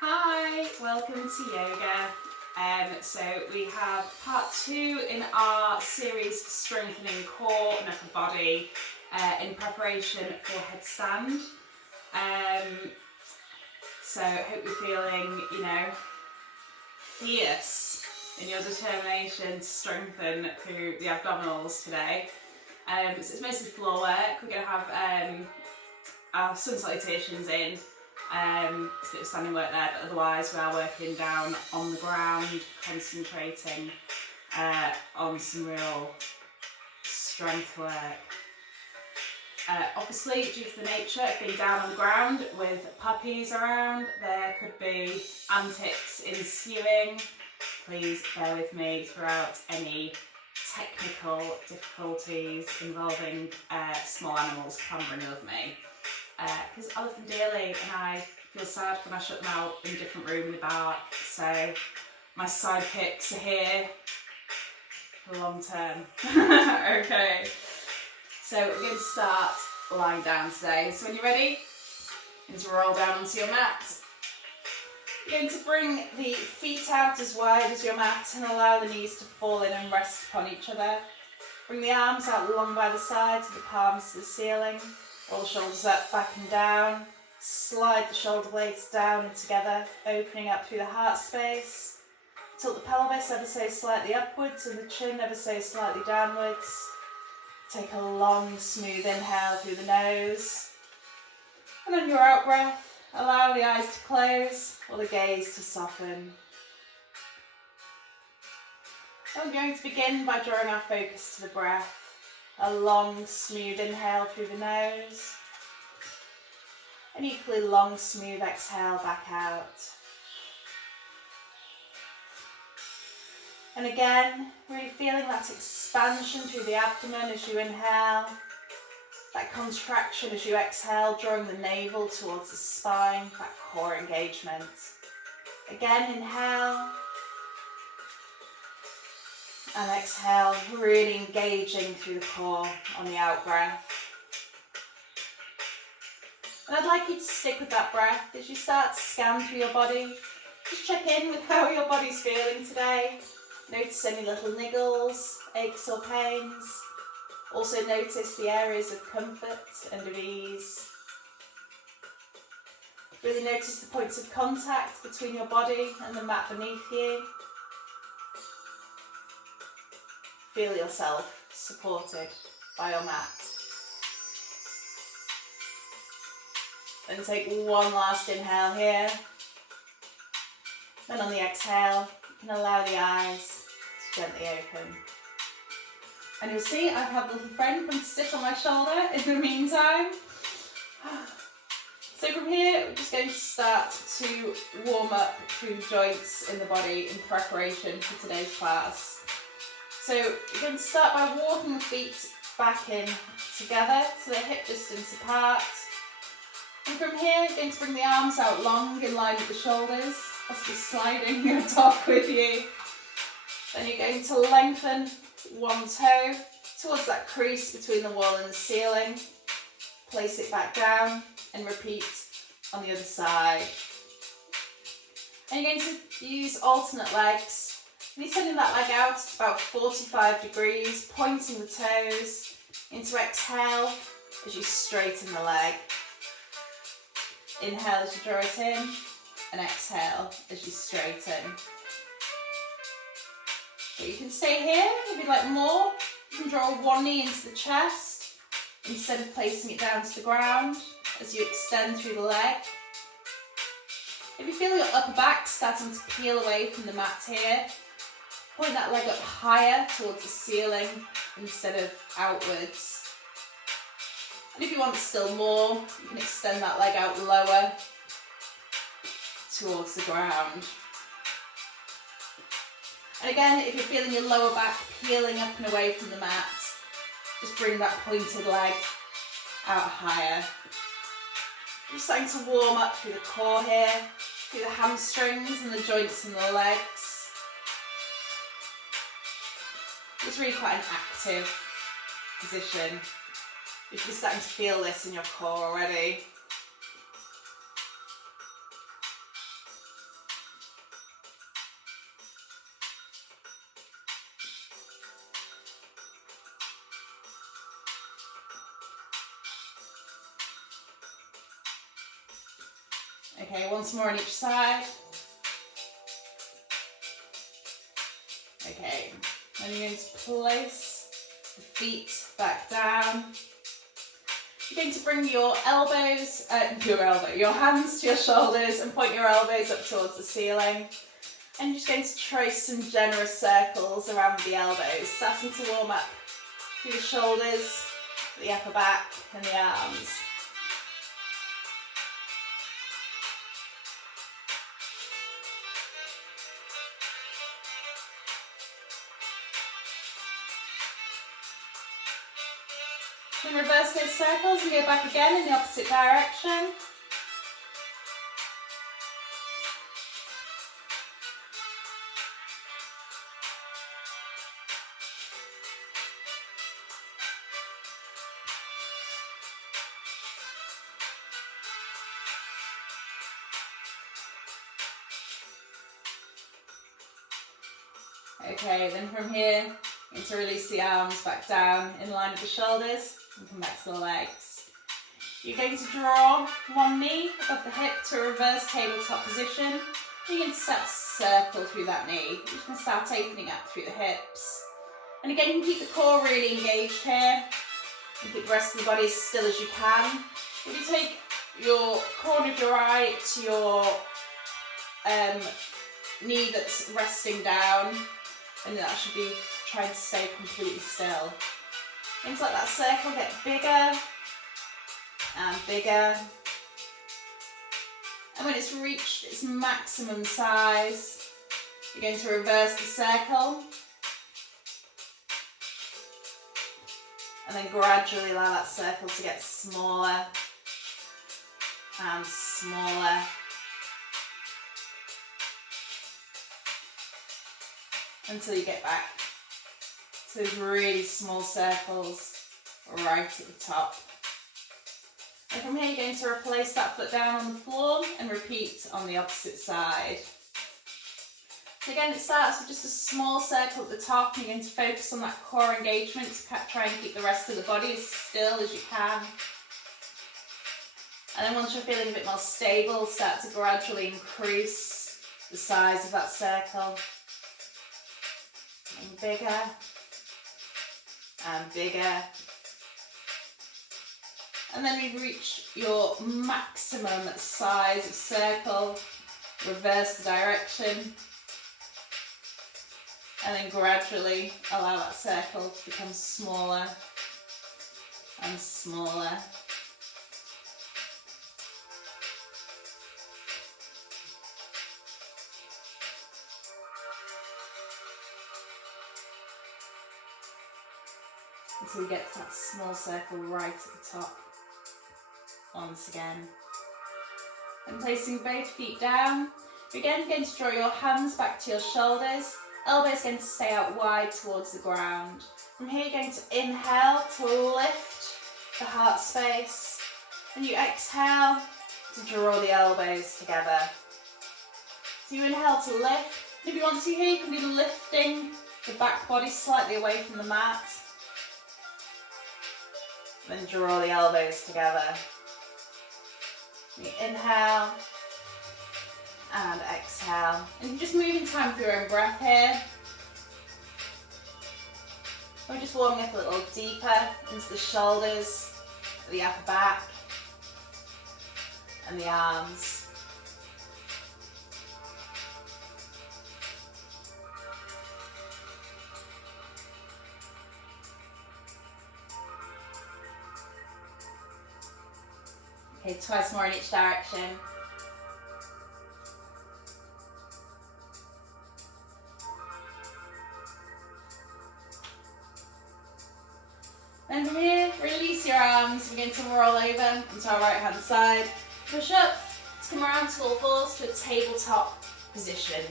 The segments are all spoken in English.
Hi, welcome to yoga. So we have part 2 in our series for strengthening core and upper body in preparation for headstand. So I hope you're feeling, fierce in your determination to strengthen through the abdominals today. So it's mostly floor work. We're going to have our sun salutations in. It's a bit of standing work there, but otherwise we are working down on the ground, concentrating on some real strength work. Obviously, due to the nature of being down on the ground with puppies around, there could be antics ensuing. Please bear with me throughout any technical difficulties involving small animals clambering over me. Because I love them dearly and I feel sad when I shut them out in a different room in the back, so my sidekicks are here for the long term. Okay, so we're going to start lying down today. So when you're ready, you're going to roll down onto your mat. You're going to bring the feet out as wide as your mat and allow the knees to fall in and rest upon each other. Bring the arms out long by the sides and the palms to the ceiling. Roll the shoulders up, back and down. Slide the shoulder blades down and together, opening up through the heart space. Tilt the pelvis ever so slightly upwards and the chin ever so slightly downwards. Take a long, smooth inhale through the nose. And on your out breath, allow the eyes to close or the gaze to soften. I'm going to begin by drawing our focus to the breath. A long, smooth inhale through the nose. An equally long, smooth exhale back out. And again, really feeling that expansion through the abdomen as you inhale. That contraction as you exhale, drawing the navel towards the spine, that core engagement. Again, inhale. And exhale, really engaging through the core on the out breath. And I'd like you to stick with that breath as you start to scan through your body. Just check in with how your body's feeling today. Notice any little niggles, aches or pains. Also notice the areas of comfort and of ease. Really notice the points of contact between your body and the mat beneath you. Feel yourself supported by your mat. Then take one last inhale here. Then on the exhale, you can allow the eyes to gently open. And you'll see I've had a little friend come sit on my shoulder in the meantime. So from here, we're just going to start to warm up through the joints in the body in preparation for today's class. So you're going to start by walking the feet back in together so they're hip distance apart. And from here, you're going to bring the arms out long in line with the shoulders, possibly sliding your dog with you. Then you're going to lengthen one toe towards that crease between the wall and the ceiling. Place it back down and repeat on the other side. And you're going to use alternate legs. You're sending that leg out to about 45 degrees, pointing the toes into exhale as you straighten the leg. Inhale as you draw it in, and exhale as you straighten. So you can stay here if you'd like more. You can draw one knee into the chest instead of placing it down to the ground as you extend through the leg. If you feel your upper back starting to peel away from the mat here, point that leg up higher towards the ceiling instead of outwards. And if you want still more, you can extend that leg out lower towards the ground. And again, if you're feeling your lower back peeling up and away from the mat, just bring that pointed leg out higher. You're starting to warm up through the core here, through the hamstrings and the joints in the legs. It's really quite an active position. You're starting to feel this in your core already. Okay, once more on each side. Okay, then you're going to place the feet back down. You're going to bring your elbows, your hands to your shoulders and point your elbows up towards the ceiling. And you're just going to trace some generous circles around the elbows, starting to warm up through the shoulders, the upper back and the arms. Then reverse those circles and go back again in the opposite direction. Okay, then from here, you're going to release the arms back down in line with the shoulders and come back to the legs. You're going to draw one knee above the hip to a reverse tabletop position. You're going to start to circle through that knee. You're just going to start opening up through the hips. And again, you can keep the core really engaged here and keep the rest of the body as still as you can. If you take your corner of your eye to your knee that's resting down, and that should be trying to stay completely still. Things like that circle get bigger and bigger. And when it's reached its maximum size, you're going to reverse the circle. And then gradually allow that circle to get smaller and smaller. Until you get back to those really small circles right at the top. And from here you're going to replace that foot down on the floor and repeat on the opposite side. So again, it starts with just a small circle at the top, and you're going to focus on that core engagement to try and keep the rest of the body as still as you can. And then once you're feeling a bit more stable, start to gradually increase the size of that circle. And bigger and bigger. And then we've reached your maximum size of circle. Reverse the direction. And then gradually allow that circle to become smaller and smaller. Until we get to that small circle right at the top. Once again. And placing both feet down. You're again going to draw your hands back to your shoulders. Elbows going to stay out wide towards the ground. From here you're going to inhale to lift the heart space. And you exhale to draw the elbows together. So you inhale to lift. And if you want to here, you can be lifting the back body slightly away from the mat. Then draw the elbows together. You inhale and exhale. And you just move in time with your own breath here. We're just warming up a little deeper into the shoulders, the upper back, and the arms. Okay, twice more in each direction. And from here, release your arms. We're going to roll over onto our right hand side. Push up to come around to all fours to a tabletop position.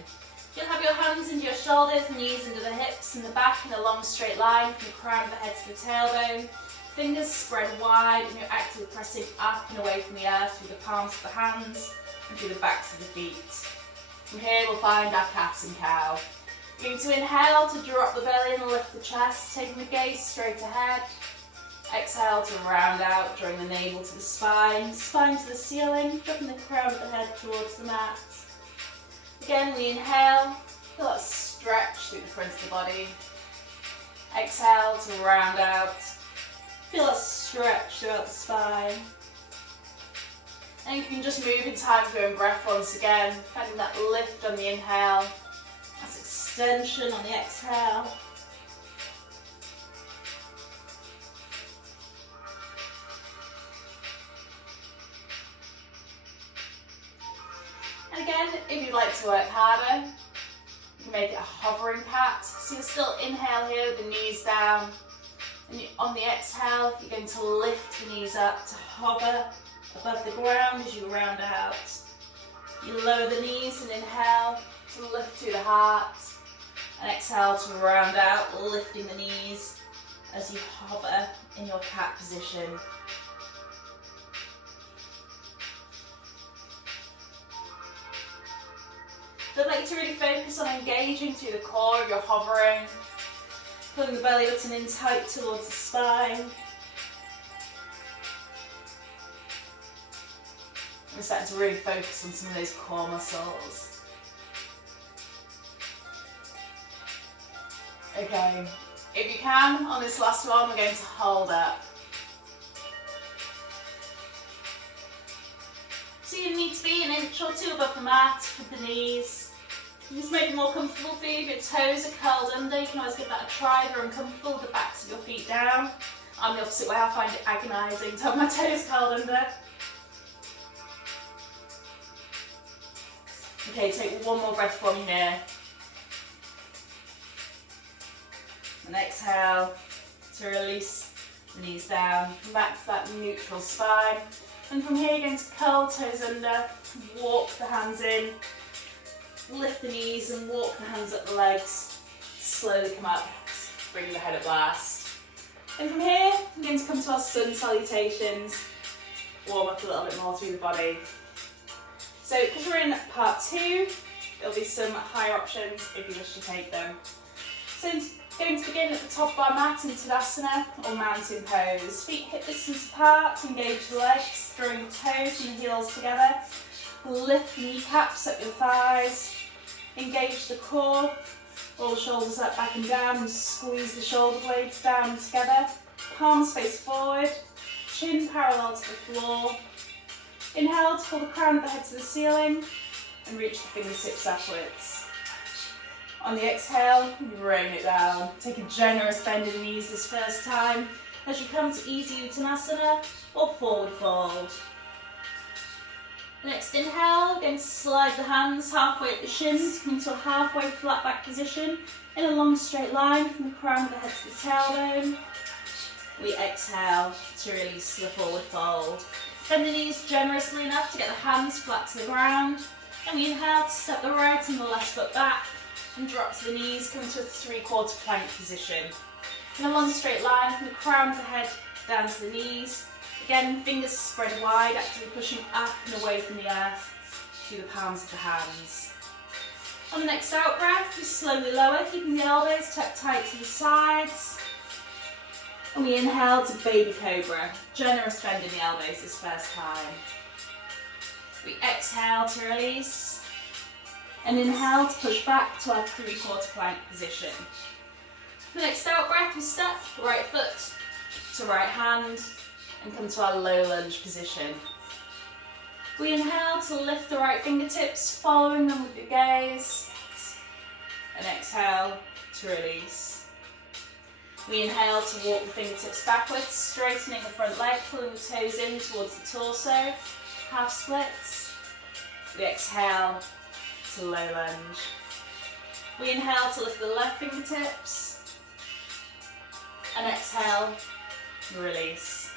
You'll have your hands into your shoulders, knees into the hips and the back in a long straight line from the crown of the head to the tailbone. Fingers spread wide, and you're actively pressing up and away from the earth through the palms of the hands and through the backs of the feet. From here we'll find our cat and cow. You're going to inhale to drop the belly and lift the chest, taking the gaze straight ahead. Exhale to round out, drawing the navel to the spine, spine to the ceiling, dropping the crown of the head towards the mat. Again, we inhale, feel that stretch through the front of the body. Exhale to round out, feel that stretch throughout the spine. And you can just move in time with your own breath once again, finding that lift on the inhale, that extension on the exhale. And again, if you'd like to work harder, you can make it a hovering cat. So you'll still inhale here with the knees down. And on the exhale, you're going to lift the knees up to hover above the ground as you round out. You lower the knees and inhale to lift through the heart. And exhale to round out, lifting the knees as you hover in your cat position. I'd like you to really focus on engaging through the core of your hovering, pulling the belly button in tight towards the spine. We're starting to really focus on some of those core muscles. Okay, if you can, on this last one, we're going to hold up. So you need to be an inch or two above the mat with the knees. Just make it more comfortable for you. If your toes are curled under, you can always give that a try if you're uncomfortable with the backs of your feet down. I'm the opposite way, I find it agonising to have my toes curled under. Okay, take one more breath for me here. And exhale to release the knees down. Come back to that neutral spine. And from here, you're going to curl toes under, walk the hands in, lift the knees and walk the hands up the legs. Slowly come up, bring the head up last. And from here, we're going to come to our sun salutations. Warm up a little bit more through the body. So, because we're in part 2, there'll be some higher options if you wish to take them. So, going to begin at the top of our mat in Tadasana or mountain pose. Feet hip distance apart, engage the legs, drawing the toes and the heels together. Lift the kneecaps up your thighs, engage the core, roll the shoulders up, back and down, and squeeze the shoulder blades down together. Palms face forward, chin parallel to the floor. Inhale to pull the crown of the head to the ceiling and reach the fingertips upwards. On the exhale, rain it down. Take a generous bend in the knees this first time as you come to easy Uttanasana or forward fold. Next inhale, going to slide the hands halfway at the shins, coming to a halfway flat back position in a long straight line from the crown of the head to the tailbone. We exhale to release the forward fold. Bend the knees generously enough to get the hands flat to the ground. And we inhale to step the right and the left foot back and drop to the knees, coming to a 3/4 plank position. In a long straight line from the crown of the head down to the knees. Again, fingers spread wide, actively pushing up and away from the earth through the palms of the hands. On the next out breath, we slowly lower, keeping the elbows tucked tight to the sides. And we inhale to baby cobra, generous bend in the elbows this first time. We exhale to release. And inhale to push back to our 3/4 plank position. The next out breath, we step right foot to right hand and come to our low lunge position. We inhale to lift the right fingertips, following them with your gaze. And exhale to release. We inhale to walk the fingertips backwards, straightening the front leg, pulling the toes in towards the torso, half splits. We exhale to low lunge. We inhale to lift the left fingertips. And exhale, release.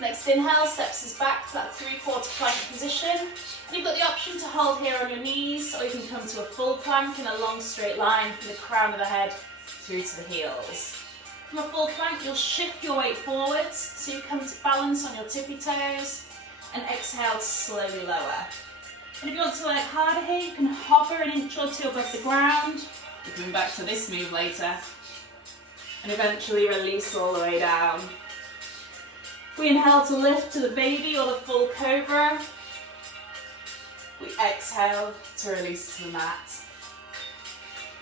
Next inhale steps us back to that 3/4 plank position. And you've got the option to hold here on your knees, or you can come to a full plank in a long straight line from the crown of the head through to the heels. From a full plank, you'll shift your weight forwards, so you come to balance on your tippy toes, and exhale to slowly lower. And if you want to work harder here, you can hover an inch or two above the ground. We'll come back to this move later. And eventually release all the way down. We inhale to lift to the baby or the full cobra. We exhale to release to the mat.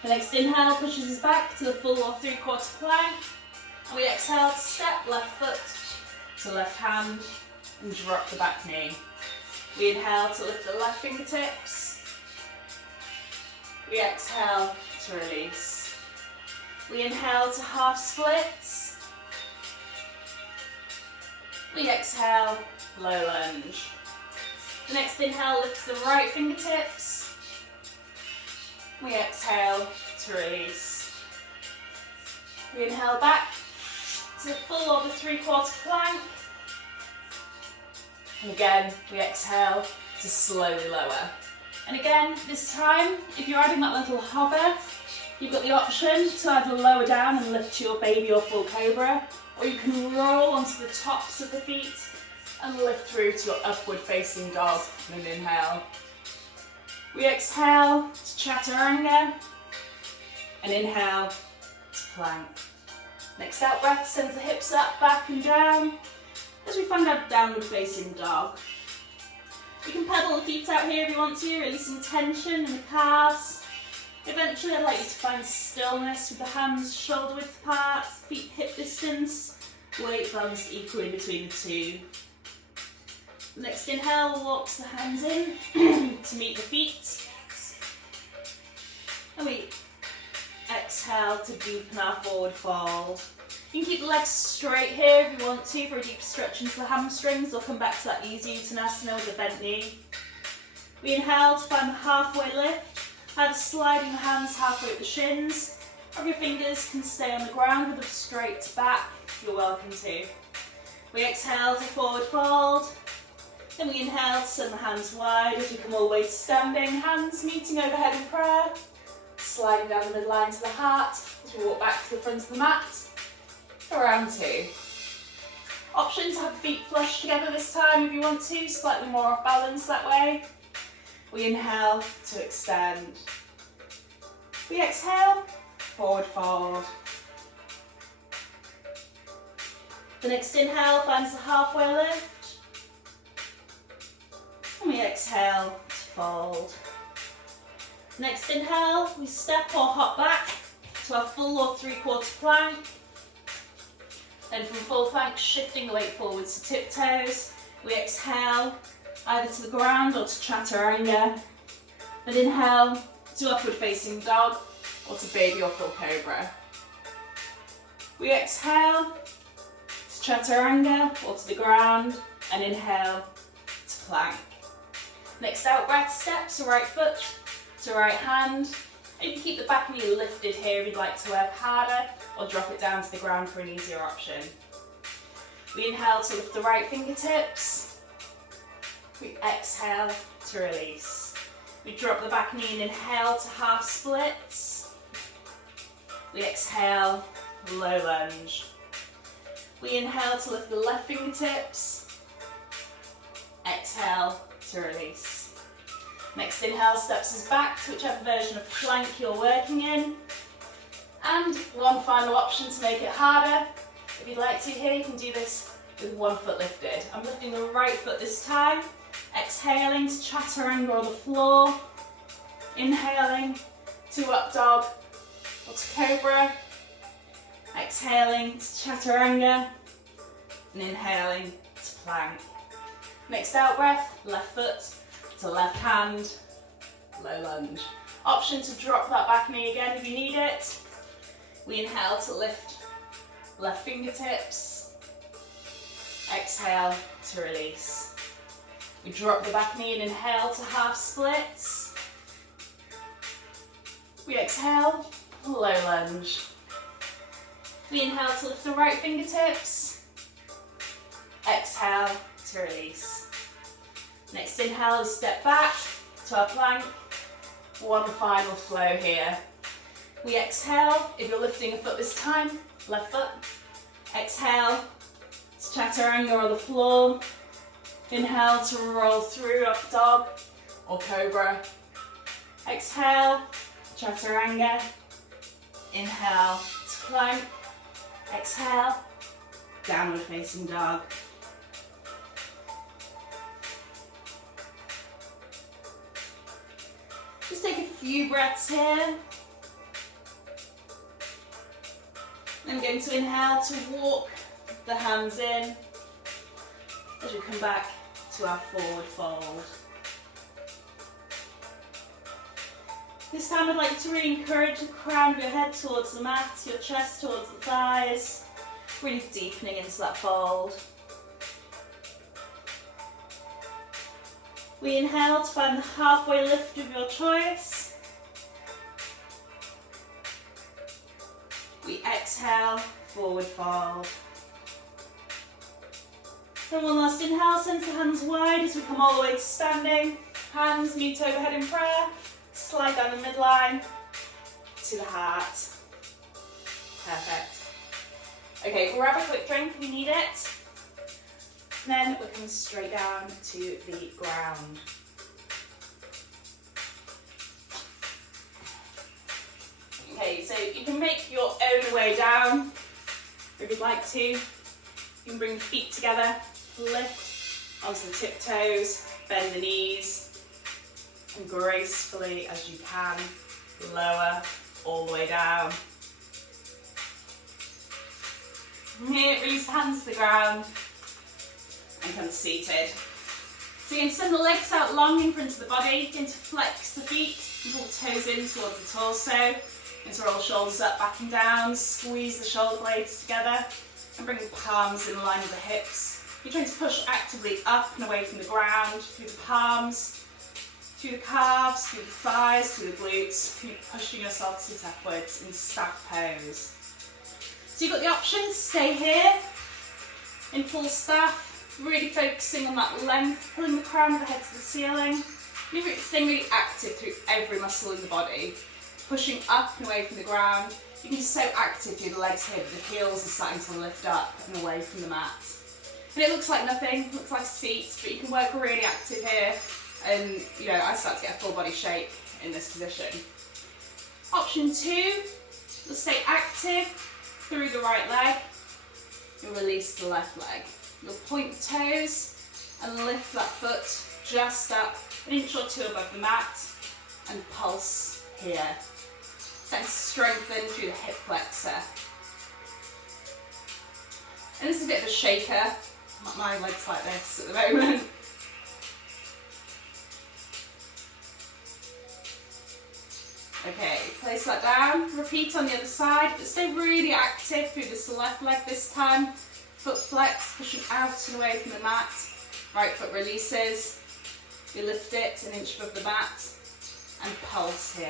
The next inhale pushes us back to the full or 3/4 plank. And we exhale to step left foot to left hand and drop the back knee. We inhale to lift the left fingertips. We exhale to release. We inhale to half splits. We exhale, low lunge. The next inhale lifts the right fingertips. We exhale to release. We inhale back to the full or the 3/4 plank. And again, we exhale to slowly lower. And again, this time, if you're adding that little hover, you've got the option to either lower down and lift to your baby or full cobra, or you can roll onto the tops of the feet and lift through to your upward facing dog with an inhale. We exhale to chaturanga and inhale to plank. Next out breath sends the hips up, back and down as we find our downward facing dog. You can pedal the feet out here if you want to, releasing tension in the calves. Eventually I'd like you to find stillness with the hands shoulder width apart, feet hip distance, weight balanced equally between the two. Next inhale walks the hands in to meet the feet. And we exhale to deepen our forward fold. You can keep the legs straight here if you want to for a deep stretch into the hamstrings, or come back to that easy uttanasana with a bent knee. We inhale to find the halfway lift, either sliding the hands halfway up the shins, or if your fingers can stay on the ground with them straight back, you're welcome to. We exhale to forward fold. Then we inhale to send the hands wide as we come all the way to standing, hands meeting overhead in prayer, sliding down the midline to the heart as we walk back to the front of the mat for round 2. Option to have the feet flush together this time if you want to, slightly more off balance that way. We inhale to extend. We exhale, forward fold. The next inhale finds the halfway lift. And we exhale to fold. Next inhale, we step or hop back to our full or 3/4 plank. Then from full plank, shifting the weight forwards to tiptoes. We exhale either to the ground or to chaturanga. Then inhale to upward facing dog or to baby or full cobra. We exhale to chaturanga or to the ground, and inhale to plank. Next out breath, step to right foot to right hand. And you can keep the back knee lifted here if you'd like to work harder, or drop it down to the ground for an easier option. We inhale to lift the right fingertips. We exhale to release. We drop the back knee and inhale to half splits. We exhale, low lunge. We inhale to lift the left fingertips. Exhale to release. Next inhale steps us back to whichever version of plank you're working in. And one final option to make it harder. If you'd like to here, you can do this with one foot lifted. I'm lifting the right foot this time. Exhaling to chaturanga on the floor. Inhaling to up dog or to cobra. Exhaling to chaturanga. And inhaling to plank. Next out breath, left foot to left hand, low lunge. Option to drop that back knee again if you need it. We inhale to lift left fingertips. Exhale to release. We drop the back knee and inhale to half splits. We exhale, low lunge. We inhale to lift the right fingertips. Exhale to release. Next inhale, step back to our plank. One final flow here. We exhale, if you're lifting a foot this time, left foot. Exhale to chaturanga on the floor. Inhale to roll through up dog or cobra. Exhale, chaturanga. Inhale to plank. Exhale, downward facing dog. Few breaths here. I'm going to inhale to walk the hands in as we come back to our forward fold. This time I'd like to really encourage the crown of your head towards the mat, your chest towards the thighs, really deepening into that fold. We inhale to find the halfway lift of your choice. We exhale, forward fold. Then one last inhale, send the hands wide as we come all the way to standing. Hands meet overhead in prayer. Slide down the midline to the heart. Perfect. Okay, grab a quick drink if you need it. Then we're coming straight down to the ground. Okay, so you can make your own way down if you'd like to. You can bring the feet together, lift onto the tiptoes, bend the knees, and gracefully as you can, lower all the way down. From here, release the hands to the ground and come seated. So you can send the legs out long in front of the body, begin to flex the feet, and pull the toes in towards the torso, and to roll shoulders up, back and down, squeeze the shoulder blades together, and bring the palms in line with the hips. You're trying to push actively up and away from the ground, through the palms, through the calves, through the thighs, through the glutes, keep pushing yourself to sit upwards in staff pose. So you've got the option to stay here in full staff, really focusing on that length, pulling the crown of the head to the ceiling. You're staying really active through every muscle in the body, pushing up and away from the ground. You can be so active through the legs here, but the heels are starting to lift up and away from the mat. And it looks like nothing, looks like a seat, but you can work really active here. And I start to get a full body shake in this position. Option 2, you'll stay active through the right leg. You'll release the left leg. You'll point the toes and lift that foot just up an inch or two above the mat and pulse here. Start to strengthen through the hip flexor. And this is a bit of a shaker. My leg's like this at the moment. Okay, place that down, repeat on the other side, but stay really active through this left leg this time. Foot flex, pushing out and away from the mat. Right foot releases, you lift it an inch above the mat and pulse here.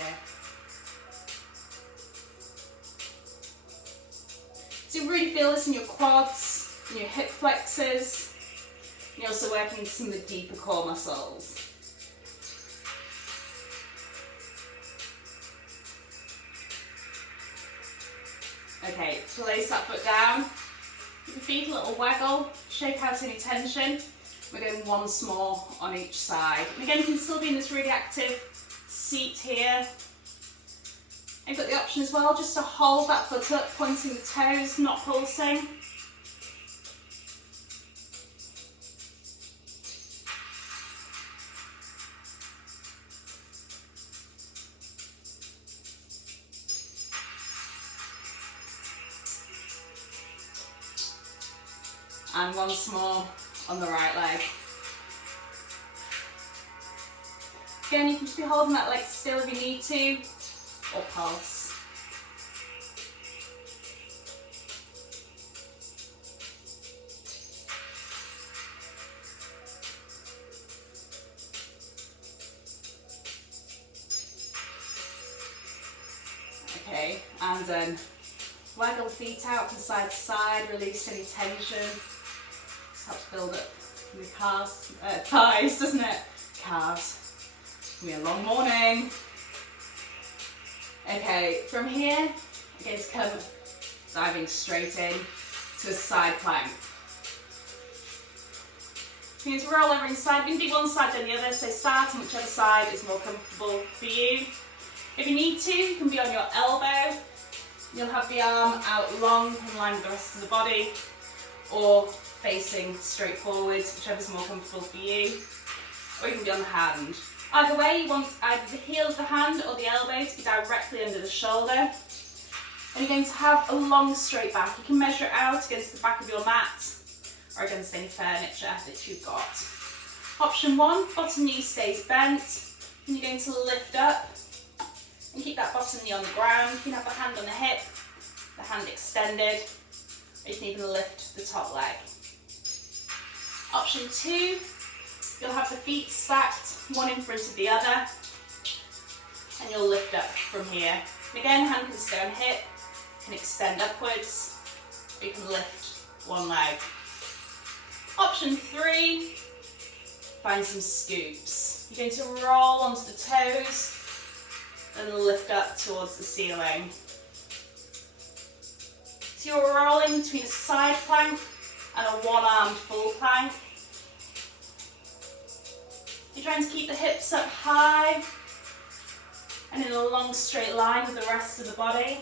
So you really feel this in your quads, in your hip flexors, and you're also working some of the deeper core muscles. Okay, place that foot down. Give your feet a little waggle, shake out any tension. We're going once more on each side. And again, you can still be in this really active seat here. You've got the option as well just to hold that foot up, pointing the toes, not pulsing. And once more on the right leg. Again, you can just be holding that leg still if you need to, or pulse. Okay, and then waggle the feet out from side to side, release any tension. Just helps build up the calves, thighs, doesn't it? Calves. It's gonna be a long morning. Okay, from here, again, just come diving straight in to a side plank. You need to roll over inside. You can do one side then the other, so start on whichever side is more comfortable for you. If you need to, you can be on your elbow. You'll have the arm out long in line with the rest of the body, or facing straight forwards, whichever's more comfortable for you. Or you can be on the hand. Either way, you want either the heel of the hand or the elbow to be directly under the shoulder. And you're going to have a long straight back. You can measure it out against the back of your mat or against any furniture that you've got. Option 1, bottom knee stays bent, and you're going to lift up and keep that bottom knee on the ground. You can have the hand on the hip, the hand extended, or you can even lift the top leg. Option 2, you'll have the feet stacked, one in front of the other, and you'll lift up from here. And again, hand can stay on hip, can extend upwards, or you can lift one leg. Option 3, find some scoops. You're going to roll onto the toes and lift up towards the ceiling. So you're rolling between a side plank and a one-armed full plank. You're trying to keep the hips up high and in a long straight line with the rest of the body.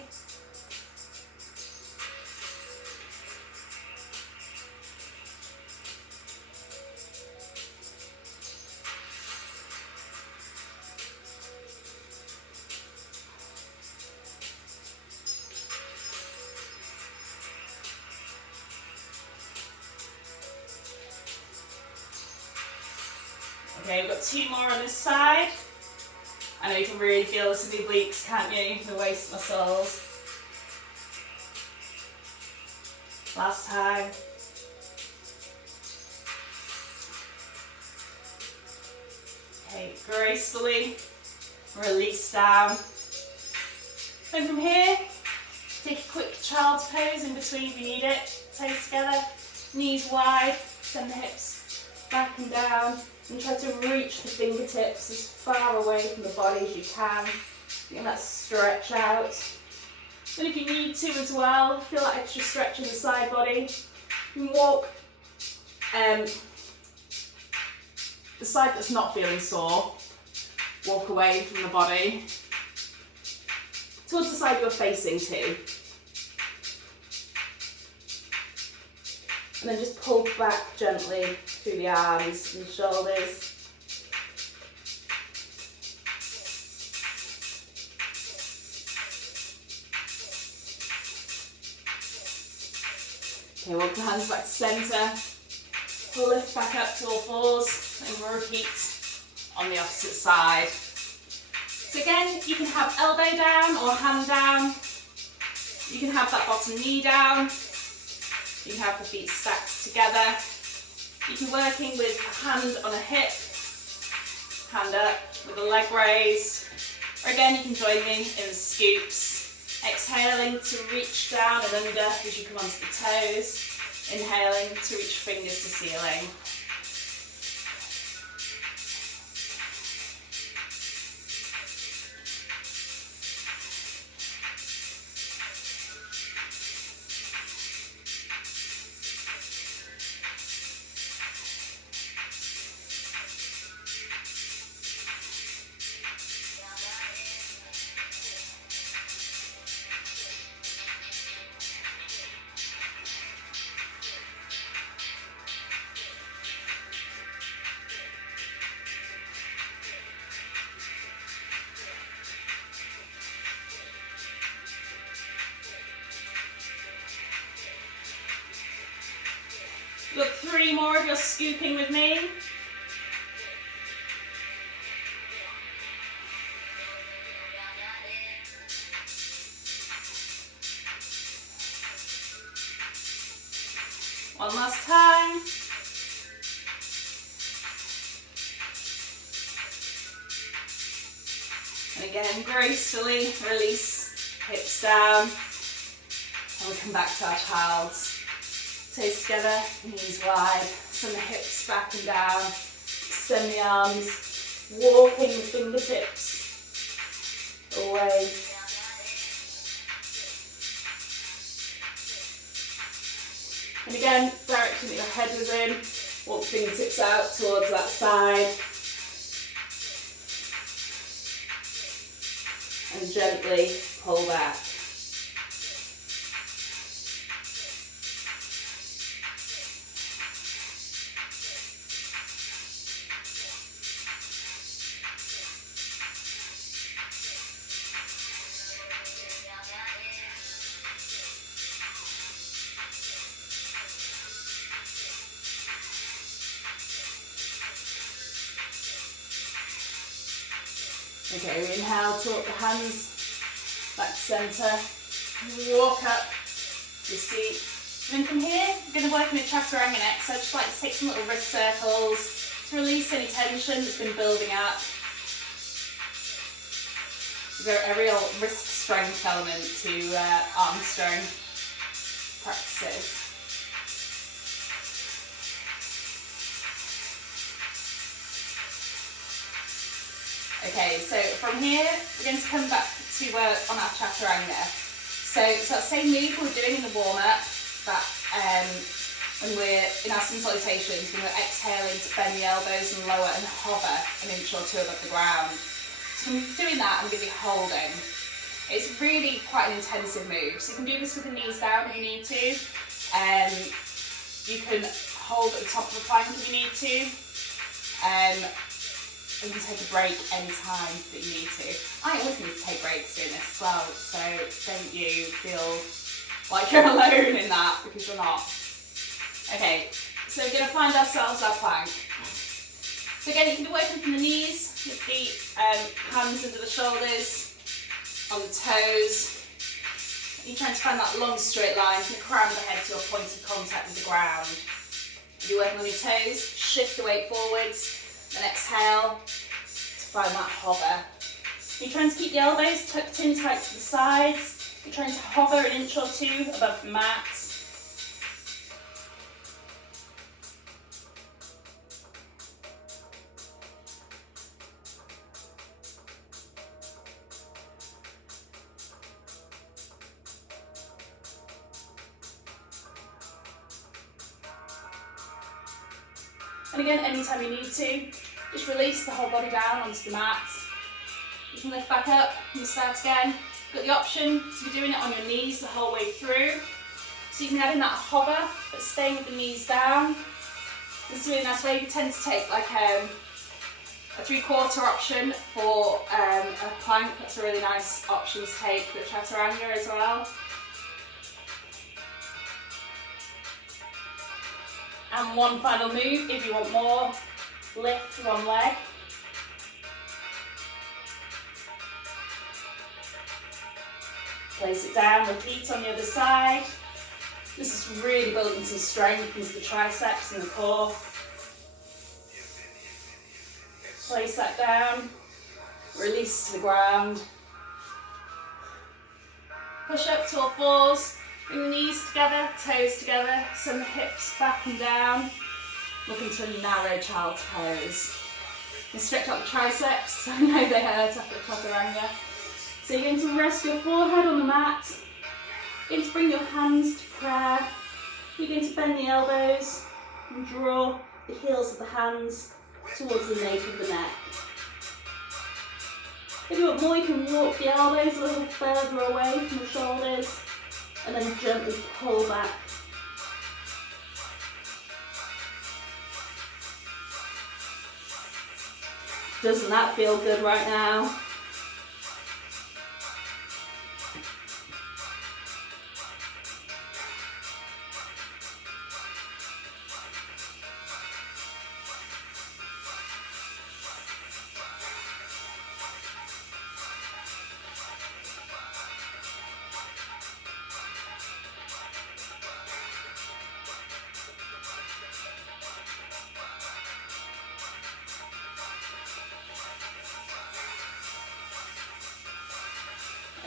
Okay, we've got 2 more on this side. I know you can really feel this in the obliques, can't you? The waist muscles. Last time. Okay, gracefully release down. And from here, take a quick child's pose in between if you need it. Toes together, knees wide, send the hips back and down. And try to reach the fingertips as far away from the body as you can. Getting that stretch out. And if you need to as well, feel that extra stretch in the side body. You can walk the side that's not feeling sore. Walk away from the body towards the side you're facing to. And then just pull back gently through the arms and shoulders. Okay, walk the hands back to centre. Lift back up to all fours and repeat on the opposite side. So again, you can have elbow down or hand down. You can have that bottom knee down. You can have the feet stacked together. You can be working with a hand on a hip, hand up with a leg raised. Or again, you can join me in the scoops. Exhaling to reach down and under as you come onto the toes. Inhaling to reach fingers to ceiling. We've got 3 more if you're scooping with me. One last time. And again, gracefully release hips down. And we come back to our child's. Toes together, knees wide, send the hips back and down, extend the arms, walking the fingertips away. And again, direction that your head was in, walk the fingertips out towards that side. And gently pull back. Okay, we inhale, talk the hands back to centre. Walk up to your seat. And then from here, we're going to work in a chaturanga next. So I'd just like to take some little wrist circles to release any tension that's been building up. There's a real wrist strength element to arm strength practices. Okay, so from here, we're going to come back to work on our chaturanga. So it's that same move we're doing in the warm-up, but when we're in our sun salutations, when we're exhaling to bend the elbows and lower and hover an inch or two above the ground. So when we're doing that, I'm going to be holding. It's really quite an intensive move. So you can do this with the knees down if you need to. You can hold at the top of the plank if you need to. You can take a break any time that you need to. I always need to take breaks doing this as well, so don't you feel like you're alone in that, because you're not. Okay, so we're going to find ourselves our plank. So again, you can be working from the knees, your feet, hands under the shoulders, on the toes. You're trying to find that long straight line from the crown of the head to your point of contact with the ground. You're working on your toes, shift the weight forwards. Then exhale to find that hover. You're trying to keep the elbows tucked in tight to the sides. You're trying to hover an inch or two above the mat. And again, anytime you need to, just release the whole body down onto the mat. You can lift back up and start again. You've got the option to be doing it on your knees the whole way through. So you can have in that hover, but staying with the knees down. This is a really nice way. You tend to take like a 3/4 option for a plank. That's a really nice option to take for chaturanga as well. And one final move, if you want more, lift one leg. Place it down, repeat on the other side. This is really building some strength into the triceps and the core. Place that down, release to the ground. Push up to all fours. Bring the knees together, toes together, send the hips back and down. Look into a narrow child's pose. And stretch out the triceps, so I know they hurt after chaturanga. So you're going to rest your forehead on the mat. You're going to bring your hands to prayer. You're going to bend the elbows and draw the heels of the hands towards the nape of the neck. If you want more, you can walk the elbows a little further away from the shoulders. And then gently pull back. Doesn't that feel good right now?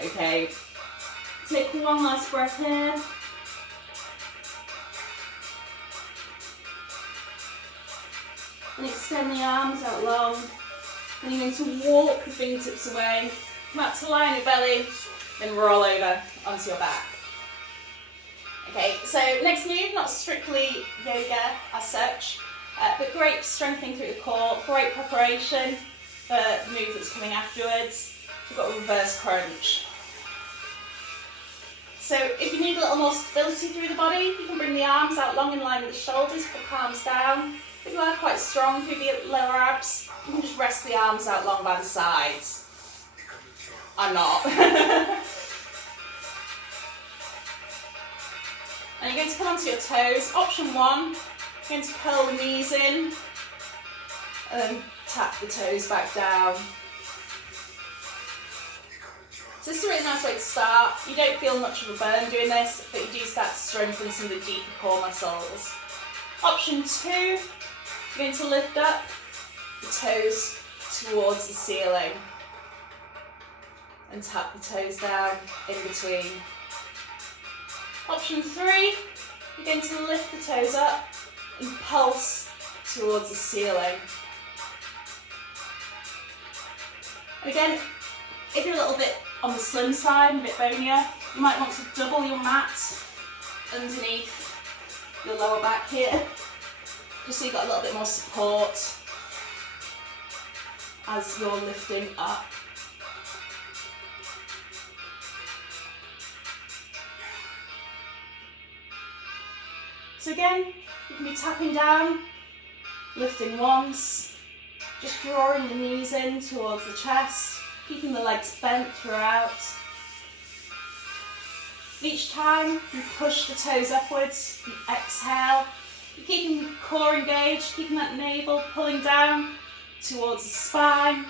Okay, take one last breath here. And extend the arms out long. And you're going to walk the fingertips away, come up to the line of belly, then roll over onto your back. Okay, so next move, not strictly yoga as such, but great for strengthening through the core, great preparation for the move that's coming afterwards. We've got a reverse crunch. So if you need a little more stability through the body, you can bring the arms out long in line with the shoulders, put palms down. If you are quite strong through the lower abs, you can just rest the arms out long by the sides. I'm not. And you're going to come onto your toes. Option one, you're going to curl the knees in and then tap the toes back down. So this is a really nice way to start. You don't feel much of a burn doing this, but you do start to strengthen some of the deeper core muscles. Option 2, you're going to lift up the toes towards the ceiling and tap the toes down in between. Option 3, you're going to lift the toes up and pulse towards the ceiling. Again, if you're a little bit on the slim side, a bit bonier, you might want to double your mat underneath your lower back here, just so you've got a little bit more support as you're lifting up. So again, you can be tapping down, lifting once, just drawing the knees in towards the chest, keeping the legs bent throughout. Each time you push the toes upwards, you exhale, you're keeping the core engaged, keeping that navel pulling down towards the spine.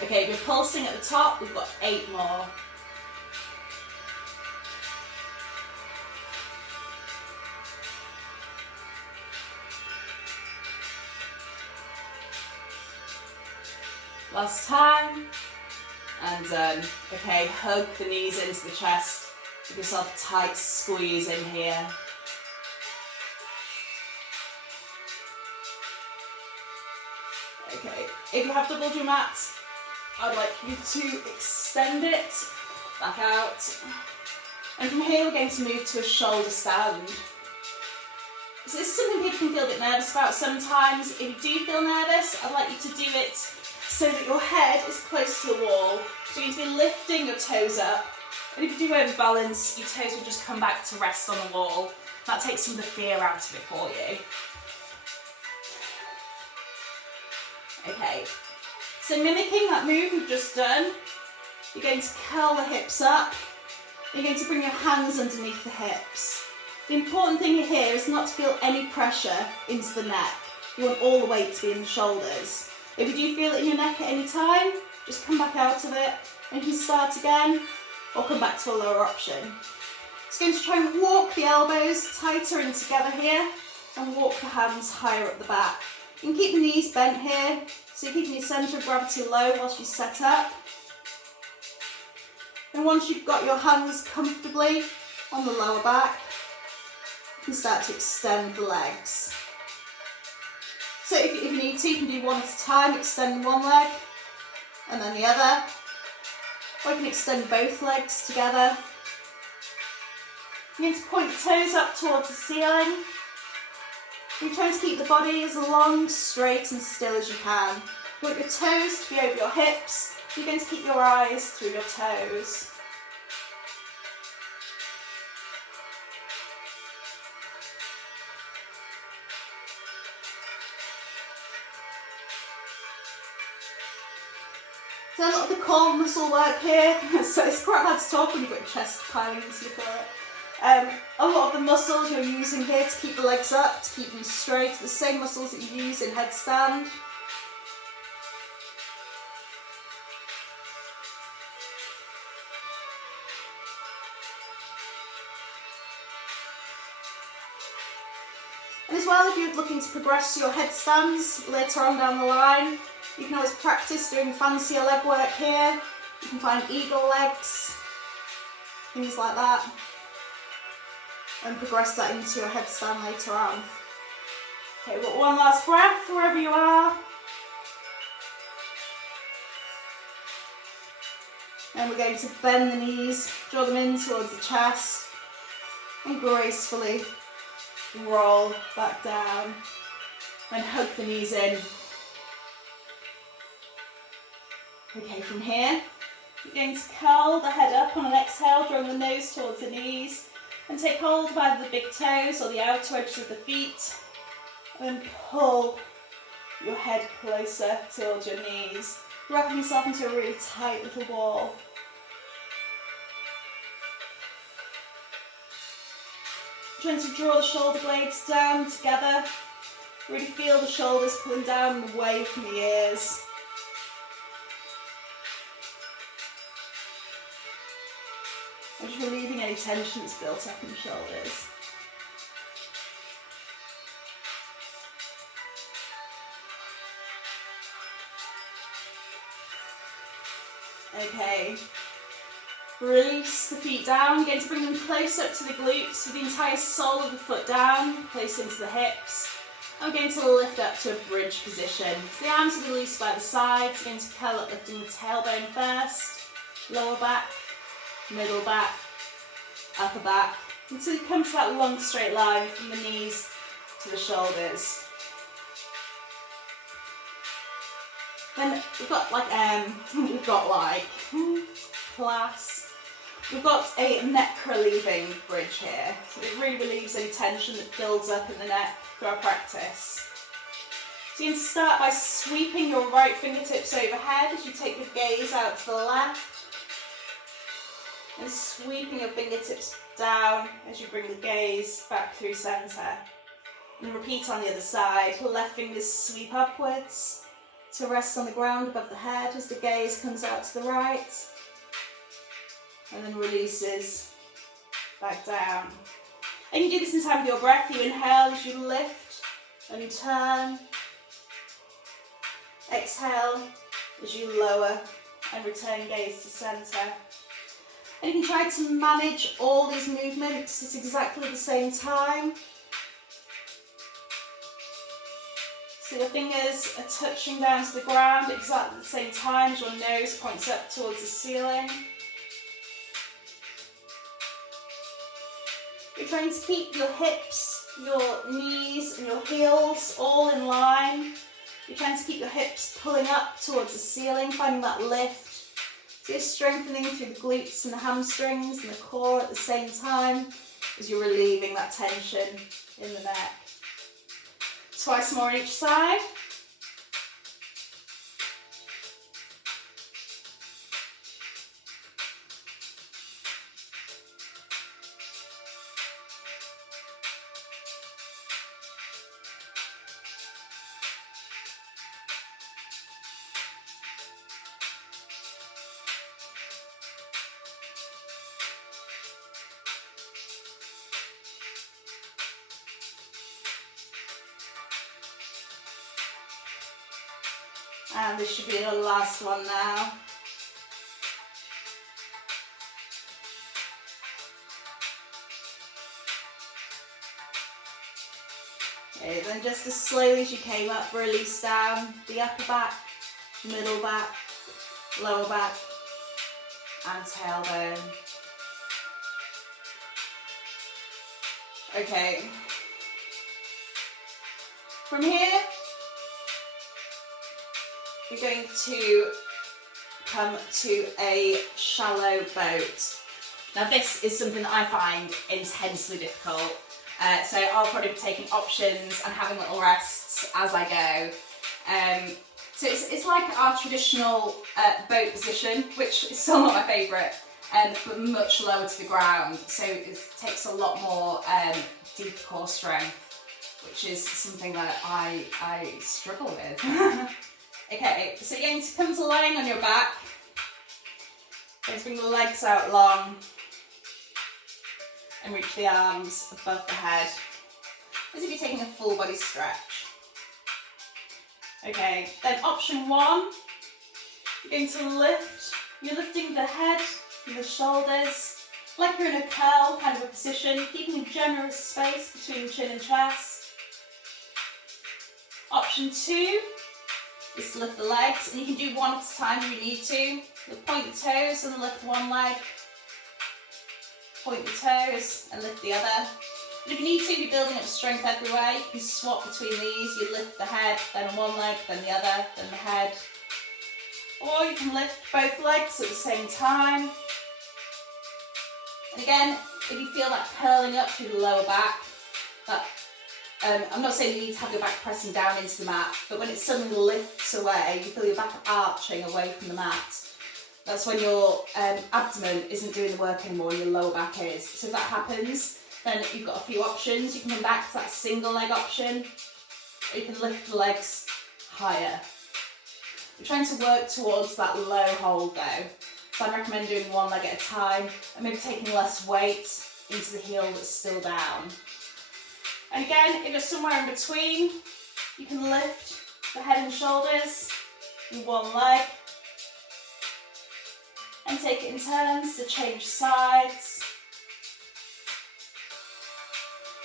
Okay, we're pulsing at the top, we've got 8 more. Last time, and done. Okay, hug the knees into the chest, give yourself a tight squeeze in here. Okay, if you have doubled your mat, I'd like you to extend it back out. And from here we're going to move to a shoulder stand. So this is something people can feel a bit nervous about sometimes. If you do feel nervous, I'd like you to do it so that your head is close to the wall. So you're going to be lifting your toes up. And if you do overbalance, your toes will just come back to rest on the wall. That takes some of the fear out of it for you. Okay. So mimicking that move we've just done, you're going to curl the hips up, you're going to bring your hands underneath the hips. The important thing here is not to feel any pressure into the neck. You want all the weight to be in the shoulders. If you do feel it in your neck at any time, just come back out of it and you can start again or come back to a lower option. Just going to try and walk the elbows tighter in together here and walk the hands higher up the back. You can keep the knees bent here, so you're keeping your centre of gravity low whilst you set up. And once you've got your hands comfortably on the lower back, you can start to extend the legs. So if you need to, you can do one at a time, extend one leg and then the other. Or you can extend both legs together. You're going to point the toes up towards the ceiling. You're trying to keep the body as long, straight and still as you can. You want your toes to be over your hips. You're going to keep your eyes through your toes. So a lot of the core muscle work here, so it's quite hard to talk when you've got your chest piling into your core. A lot of the muscles you're using here to keep the legs up, to keep them straight, the same muscles that you use in headstand. And as well, if you're looking to progress your headstands later on down the line, you can always practice doing fancier leg work here. You can find eagle legs, things like that, and progress that into your headstand later on. Okay, we've got one last breath wherever you are. And we're going to bend the knees, draw them in towards the chest, and gracefully roll back down and hug the knees in. Okay, from here, you're going to curl the head up on an exhale, drawing the nose towards the knees, and take hold of either the big toes or the outer edges of the feet, And then pull your head closer towards your knees, wrapping yourself into a really tight little ball. Trying to draw the shoulder blades down together. Really feel the shoulders pulling down and away from the ears. And just relieving any tension that's built up in the shoulders. Okay, release the feet down. You're going to bring them close up to the glutes with the entire sole of the foot down, close into the hips. I'm going to lift up to a bridge position. So the arms will be loose by the sides. You're going to curl up, lifting the tailbone first, lower back, middle back, upper back, until you come to that long straight line from the knees to the shoulders. Then we've got class. We've got a neck relieving bridge here. So it really relieves any tension that builds up in the neck through our practice. So you can start by sweeping your right fingertips overhead as you take your gaze out to the left. And sweeping your fingertips down as you bring the gaze back through centre. And repeat on the other side. Left fingers sweep upwards to rest on the ground above the head as the gaze comes out to the right. And then releases back down. And you do this in time with your breath. You inhale as you lift and turn. Exhale as you lower and return gaze to centre. And you can try to manage all these movements at exactly the same time. So your fingers are touching down to the ground at exactly the same time as your nose points up towards the ceiling. You're trying to keep your hips, your knees and your heels all in line. You're trying to keep your hips pulling up towards the ceiling, finding that lift. So you're strengthening through the glutes and the hamstrings and the core at the same time as you're relieving that tension in the neck. Twice more on each side. And this should be the last one now. Okay, then just as slowly as you came up, release down the upper back, middle back, lower back, and tailbone. Okay. From here, you're going to come to a shallow boat. Now this is something that I find intensely difficult. So I'll probably be taking options and having little rests as I go. So it's like our traditional boat position, which is still not my favourite, but much lower to the ground. So it takes a lot more deep core strength, which is something that I struggle with. Okay, so you're going to come to lying on your back. Going to bring the legs out long and reach the arms above the head, as if you're taking a full body stretch. Okay, then option one, you're going to lift. You're lifting the head and the shoulders, like you're in a curl kind of a position, keeping a generous space between chin and chest. Option two is to lift the legs, and you can do one at a time if you need to. You'll point the toes and lift one leg, point the toes and lift the other. And if you need to, if you're building up strength everywhere, you can swap between these. You lift the head, then one leg, then the other, then the head. Or you can lift both legs at the same time. And again, if you feel that curling up through the lower back, that I'm not saying you need to have your back pressing down into the mat, but when it suddenly lifts away, you feel your back arching away from the mat. That's when your abdomen isn't doing the work anymore and your lower back is. So if that happens, then you've got a few options. You can come back to that single leg option, or you can lift the legs higher. We're trying to work towards that low hold though. So I'd recommend doing one leg at a time and maybe taking less weight into the heel that's still down. And again, if you're somewhere in between, you can lift the head and shoulders in one leg and take it in turns to change sides.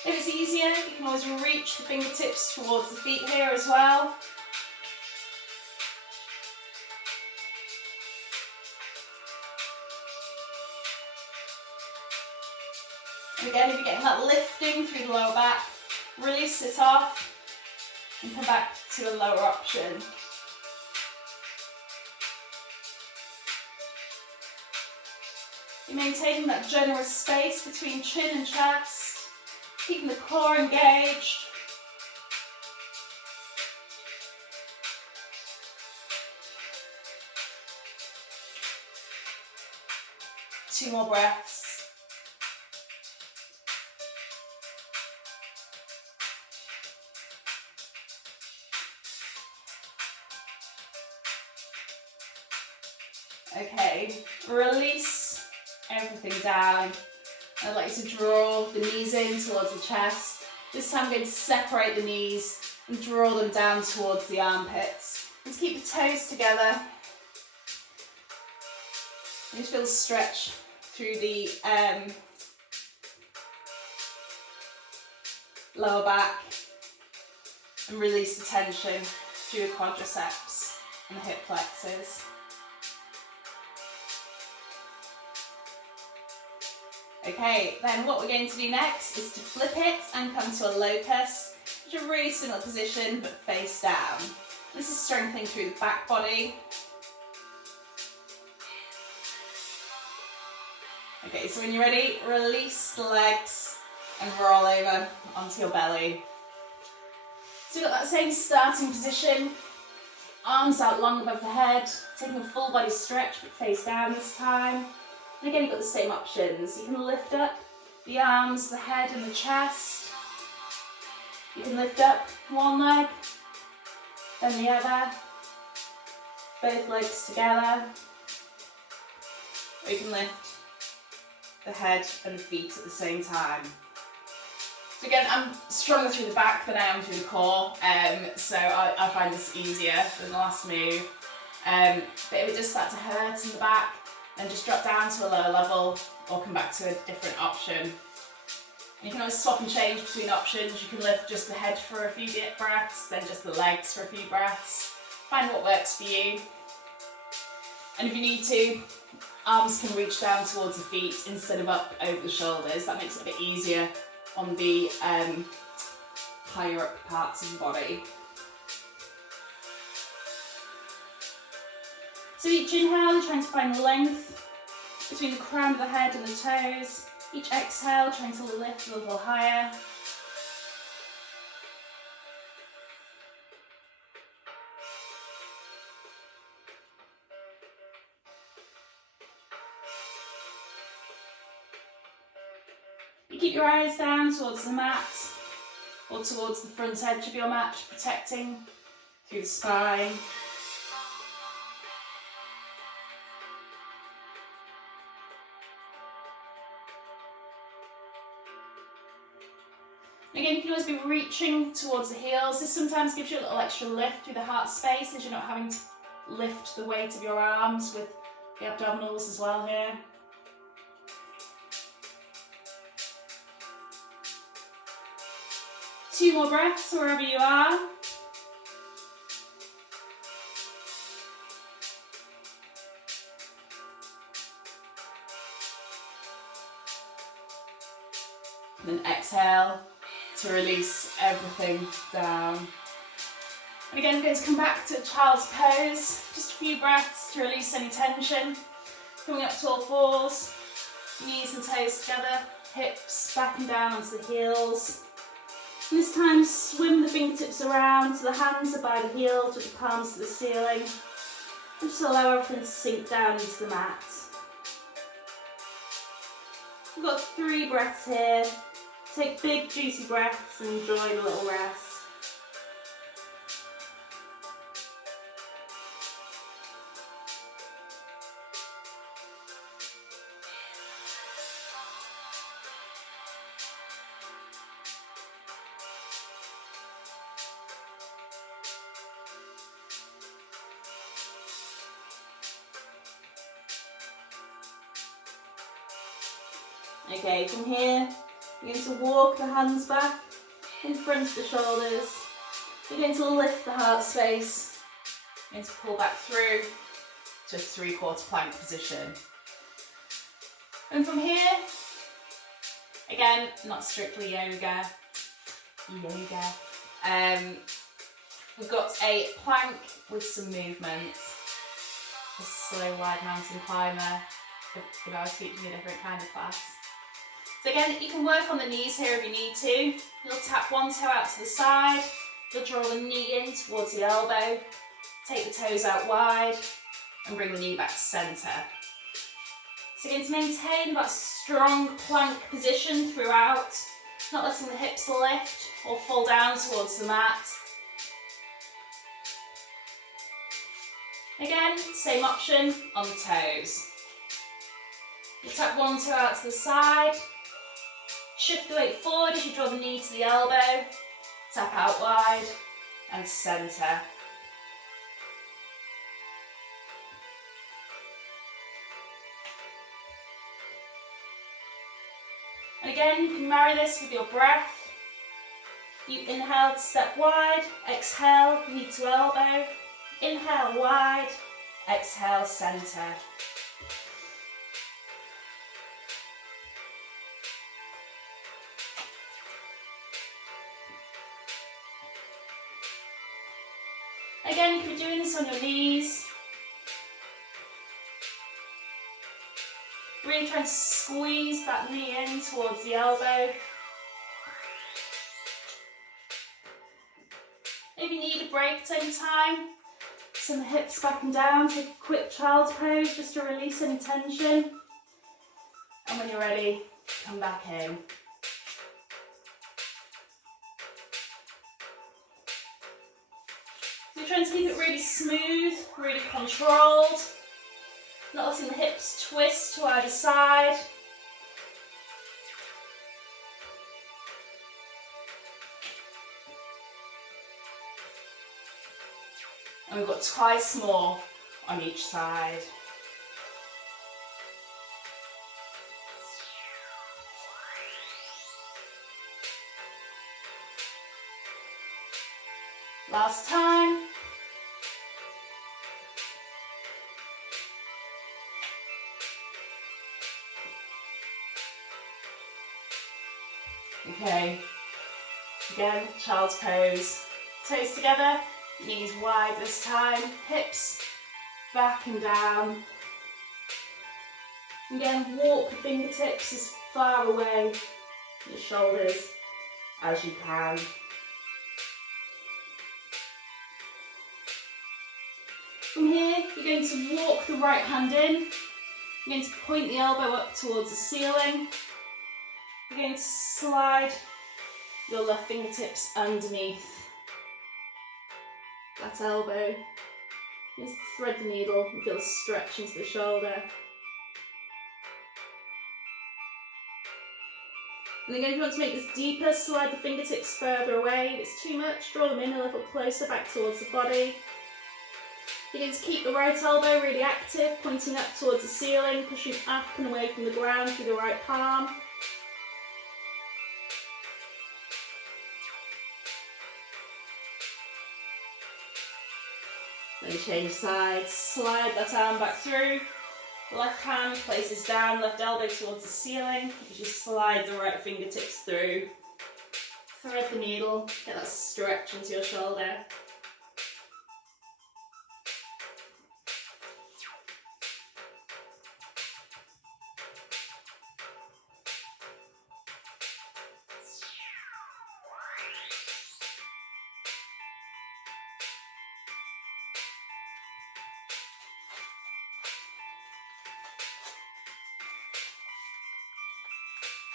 If it's easier, you can always reach the fingertips towards the feet here as well. And again, if you're getting that lifting through the lower back, release it off and come back to a lower option. You're maintaining that generous space between chin and chest, keeping the core engaged. Two more breaths. Okay, release everything down. I'd like you to draw the knees in towards the chest. This time I'm going to separate the knees and draw them down towards the armpits. And to keep the toes together, you just feel the stretch through the lower back and release the tension through the quadriceps and the hip flexors. Okay, then what we're going to do next is to flip it and come to a locust, which is a really similar position but face down. This is strengthening through the back body. Okay, so when you're ready, release the legs and roll over onto your belly. So you've got that same starting position, arms out long above the head, taking a full body stretch but face down this time. And again, you've got the same options. You can lift up the arms, the head and the chest. You can lift up one leg, then the other, both legs together. Or you can lift the head and the feet at the same time. So again, I'm stronger through the back than I am through the core, so I find this easier than the last move. But if it does start to hurt in the back, then just drop down to a lower level or come back to a different option. And you can always swap and change between options. You can lift just the head for a few deep breaths, then just the legs for a few breaths. Find what works for you. And if you need to, arms can reach down towards the feet instead of up over the shoulders. That makes it a bit easier on the higher up parts of the body. So each inhale, you're trying to find length between the crown of the head and the toes. Each exhale, trying to lift a little higher. You keep your eyes down towards the mat or towards the front edge of your mat, protecting through the spine. Again, you can always be reaching towards the heels. This sometimes gives you a little extra lift through the heart space as you're not having to lift the weight of your arms with the abdominals as well here. Two more breaths wherever you are. And then exhale to release everything down. And again, we're going to come back to child's pose. Just a few breaths to release any tension. Coming up to all fours, knees and toes together, hips back and down onto the heels. And this time, swim the fingertips around so the hands are by the heels with the palms to the ceiling. And just allow everything to sink down into the mat. We've got 3 breaths here. Take big juicy breaths and enjoy the little rest. Okay, from here, you're going to walk the hands back in front of the shoulders. You're going to lift the heart space. You're going to pull back through to a 3/4 plank position. And from here, again, not strictly yoga. We've got a plank with some movement. A slow, wide mountain climber, if I was teaching a different kind of class. So again, you can work on the knees here if you need to. You'll tap one toe out to the side. You'll draw the knee in towards the elbow. Take the toes out wide and bring the knee back to centre. So you're going to maintain that strong plank position throughout, not letting the hips lift or fall down towards the mat. Again, same option on the toes. You tap one toe out to the side. Shift the weight forward as you draw the knee to the elbow, tap out wide and centre. And again, you can marry this with your breath. You inhale to step wide, exhale, knee to elbow, inhale wide, exhale centre. Again, you can be doing this on your knees. Really trying to squeeze that knee in towards the elbow. If you need a break at any time, send the hips back and down, take a quick child's pose just to release any tension. And when you're ready, come back in. You're trying to keep it really smooth, really controlled, not letting the hips twist to either side. And we've got twice more on each side. Last time. Okay, again, child's pose. Toes together, knees wide this time, hips back and down. Again, walk the fingertips as far away from the shoulders as you can. From here, you're going to walk the right hand in. You're going to point the elbow up towards the ceiling. You're going to slide your left fingertips underneath that elbow. Just thread the needle and feel a stretch into the shoulder. And again, if you want to make this deeper, slide the fingertips further away. If it's too much, draw them in a little closer back towards the body. You're going to keep the right elbow really active, pointing up towards the ceiling, pushing up and away from the ground through the right palm. Then change sides, slide that arm back through. Left hand places down, left elbow towards the ceiling. As you slide the right fingertips through. Thread the needle, get that stretch into your shoulder.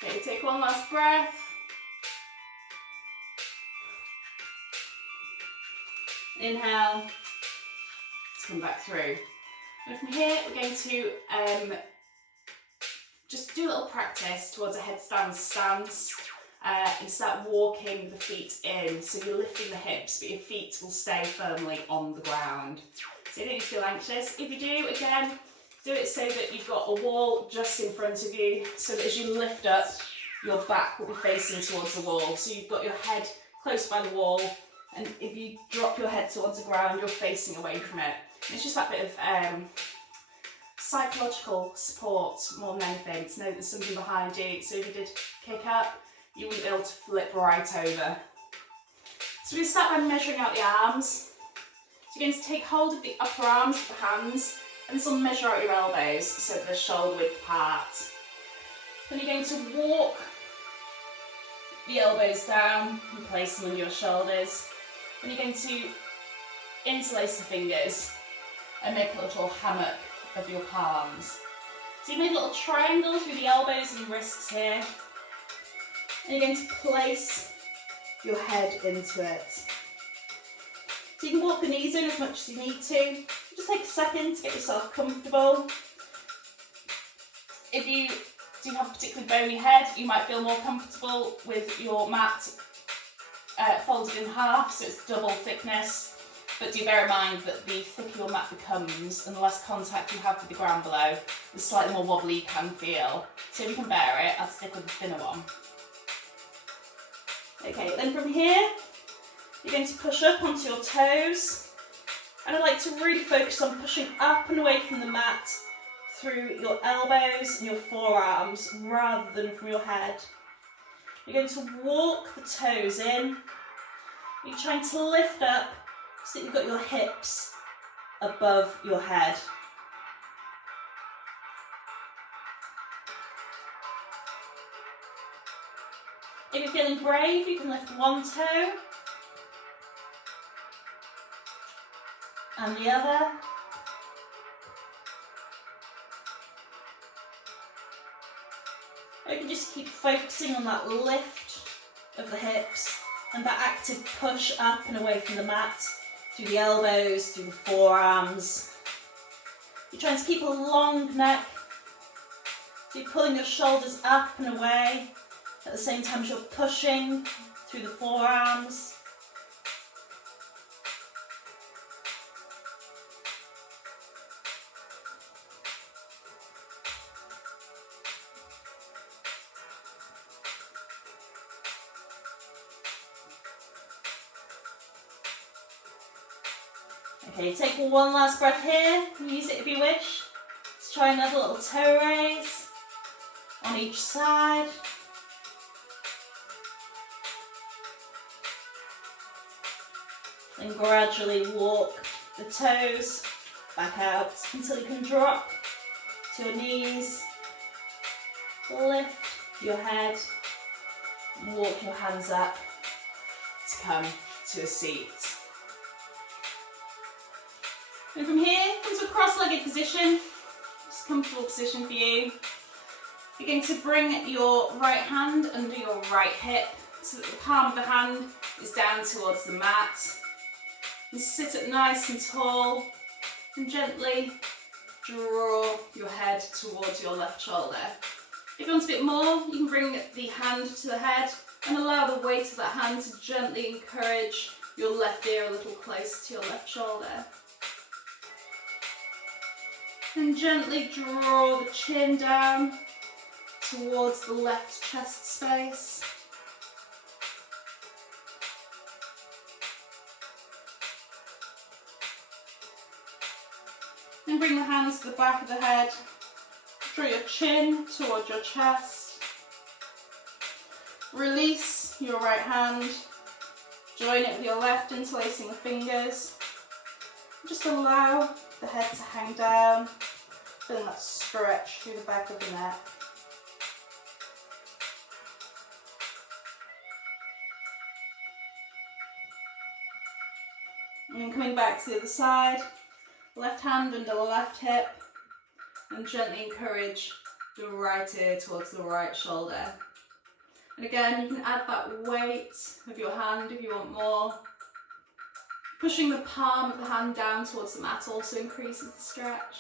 Okay, take one last breath. Inhale. Let's come back through. And from here, we're going to just do a little practice towards a headstand stance and start walking the feet in. So you're lifting the hips, but your feet will stay firmly on the ground. So you don't need to feel anxious. If you do, again, do it so that you've got a wall just in front of you, so that as you lift up, your back will be facing towards the wall. So you've got your head close by the wall, and if you drop your head towards the ground, you're facing away from it. And it's just that bit of psychological support more than anything, to know there's something behind you. So if you did kick up, you wouldn't be able to flip right over. So we start by measuring out the arms. So you're going to take hold of the upper arms with the hands, and this will measure out your elbows so that they're shoulder width apart. Then you're going to walk the elbows down and place them on your shoulders. Then you're going to interlace the fingers and make a little hammock of your palms. So you made a little triangle through the elbows and wrists here. And you're going to place your head into it. So you can walk the knees in as much as you need to. Just take a second to get yourself comfortable. If you do have a particularly bony head, you might feel more comfortable with your mat folded in half, so it's double thickness. But do bear in mind that the thicker your mat becomes and the less contact you have with the ground below, the slightly more wobbly you can feel. So if you can bear it, I'll stick with the thinner one. Okay, then from here, you're going to push up onto your toes. And I'd like to really focus on pushing up and away from the mat through your elbows and your forearms rather than from your head. You're going to walk the toes in. You're trying to lift up so that you've got your hips above your head. If you're feeling brave, you can lift one toe and the other. Or you can just keep focusing on that lift of the hips and that active push up and away from the mat, through the elbows, through the forearms. You're trying to keep a long neck, so you're pulling your shoulders up and away at the same time as you're pushing through the forearms. Okay, take one last breath here, use it if you wish. Let's try another little toe raise on each side. Then gradually walk the toes back out until you can drop to your knees. Lift your head and walk your hands up to come to a seat. And from here, come to a cross-legged position, just a comfortable position for you. You're going to bring your right hand under your right hip so that the palm of the hand is down towards the mat. And sit up nice and tall and gently draw your head towards your left shoulder. If you want a bit more, you can bring the hand to the head and allow the weight of that hand to gently encourage your left ear a little closer to your left shoulder. And gently draw the chin down towards the left chest space. And bring the hands to the back of the head. Draw your chin towards your chest. Release your right hand. Join it with your left, interlacing the fingers. Just allow the head to hang down, feeling that stretch through the back of the neck. And then coming back to the other side, left hand under the left hip, and gently encourage the right ear towards the right shoulder. And again, you can add that weight of your hand if you want more. Pushing the palm of the hand down towards the mat also increases the stretch.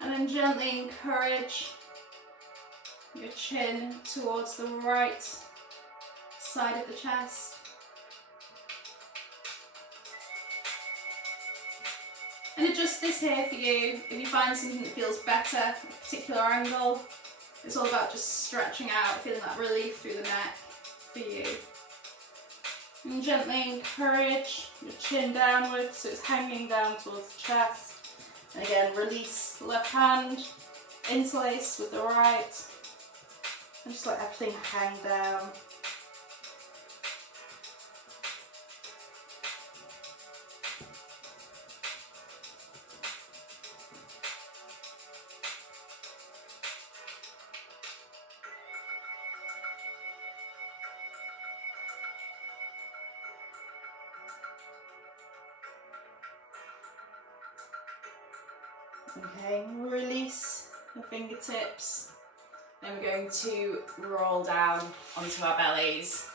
And then gently encourage your chin towards the right side of the chest. And adjust this here for you. If you find something that feels better, a particular angle, it's all about just stretching out, feeling that relief through the neck for you. And gently encourage your chin downwards so it's hanging down towards the chest. And again, release the left hand, interlace with the right, and just let everything hang down. Okay, release the fingertips. Then we're going to roll down onto our bellies.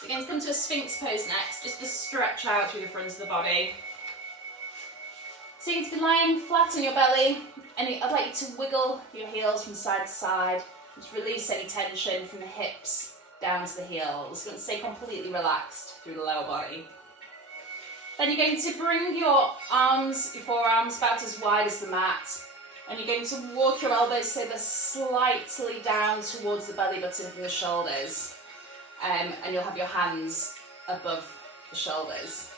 So again, come to a Sphinx pose next, just to stretch out through the front of the body. So you're going to be lying flat on your belly, and I'd like you to wiggle your heels from side to side. Just release any tension from the hips down to the heels. You want to stay completely relaxed through the lower body. Then you're going to bring your arms, your forearms about as wide as the mat. And you're going to walk your elbows so they're slightly down towards the belly button from the shoulders. And you'll have your hands above the shoulders.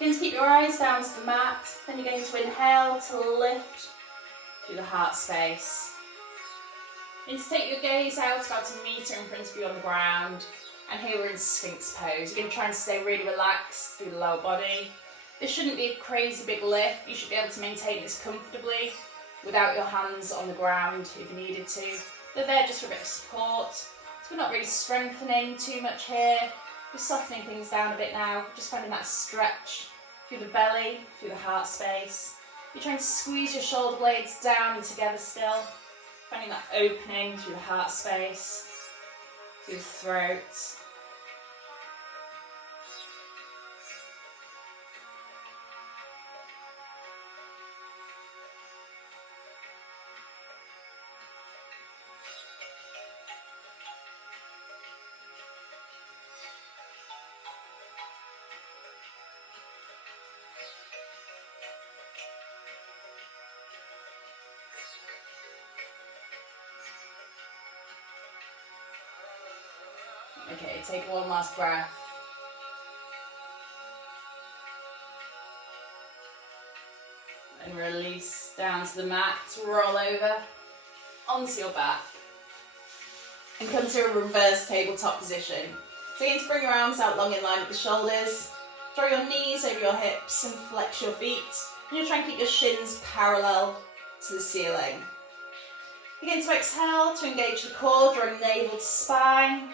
You're going to keep your eyes down to the mat. Then you're going to inhale to lift through the heart space. You're going to take your gaze out about a metre in front of you on the ground. And here we're in Sphinx pose. You're going to try and stay really relaxed through the lower body. This shouldn't be a crazy big lift. You should be able to maintain this comfortably without your hands on the ground if you needed to. They're there just for a bit of support. So we're not really strengthening too much here. We're softening things down a bit now. Just finding that stretch through the belly, through the heart space. You're trying to squeeze your shoulder blades down and together still. Finding that opening through the heart space, through the throat. Okay, take one last breath. And release down to the mat, roll over onto your back. And come to a reverse tabletop position. So you're going to bring your arms out long in line with the shoulders. Draw your knees over your hips and flex your feet. And you'll try and keep your shins parallel to the ceiling. You're going to exhale to engage the core, drawing navel to spine.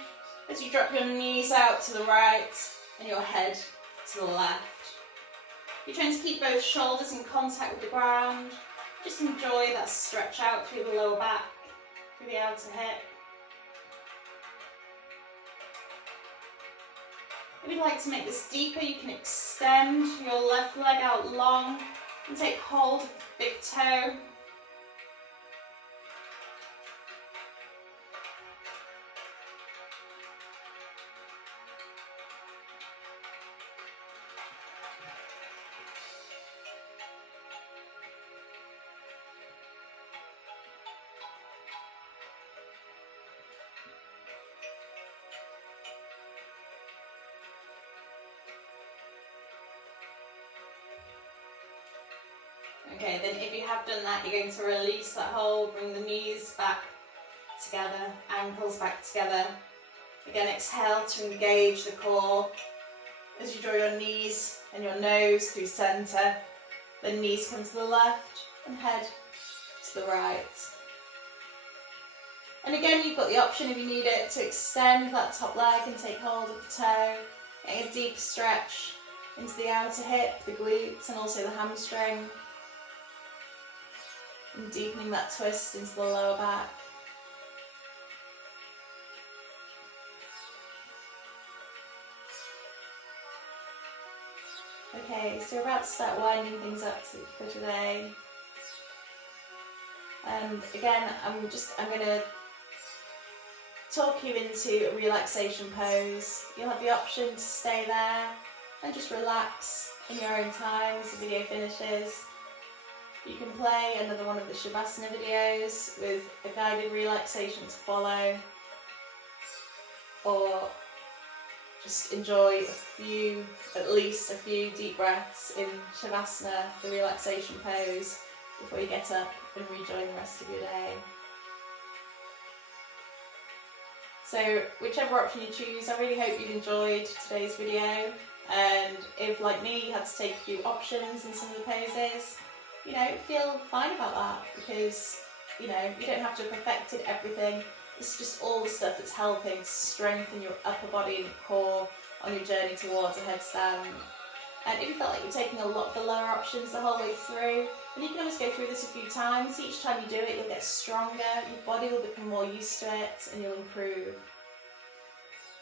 As you drop your knees out to the right and your head to the left. You're trying to keep both shoulders in contact with the ground. Just enjoy that stretch out through the lower back, through the outer hip. If you'd like to make this deeper, you can extend your left leg out long and take hold of the big toe. Okay, then if you have done that, you're going to release that hold, bring the knees back together, ankles back together. Again, exhale to engage the core. As you draw your knees and your nose through centre, the knees come to the left and head to the right. And again, you've got the option, if you need it, to extend that top leg and take hold of the toe, getting a deep stretch into the outer hip, the glutes, and also the hamstring. and deepening that twist into the lower back. Okay, so we're about to start winding things up for today. And again, I'm going to talk you into a relaxation pose. You'll have the option to stay there and just relax in your own time as the video finishes. You can play another one of the Shavasana videos with a guided relaxation to follow, or just enjoy at least a few deep breaths in Shavasana, the relaxation pose, before you get up and rejoin the rest of your day. So whichever option you choose, I really hope you've enjoyed today's video, and if, like me, you had to take a few options in some of the poses, feel fine about that, because you don't have to have perfected everything. It's just all the stuff that's helping strengthen your upper body and core on your journey towards a headstand. And if you felt like you're taking a lot of the lower options the whole way through, then you can always go through this a few times. Each time you do it, you'll get stronger, your body will become more used to it, and you'll improve.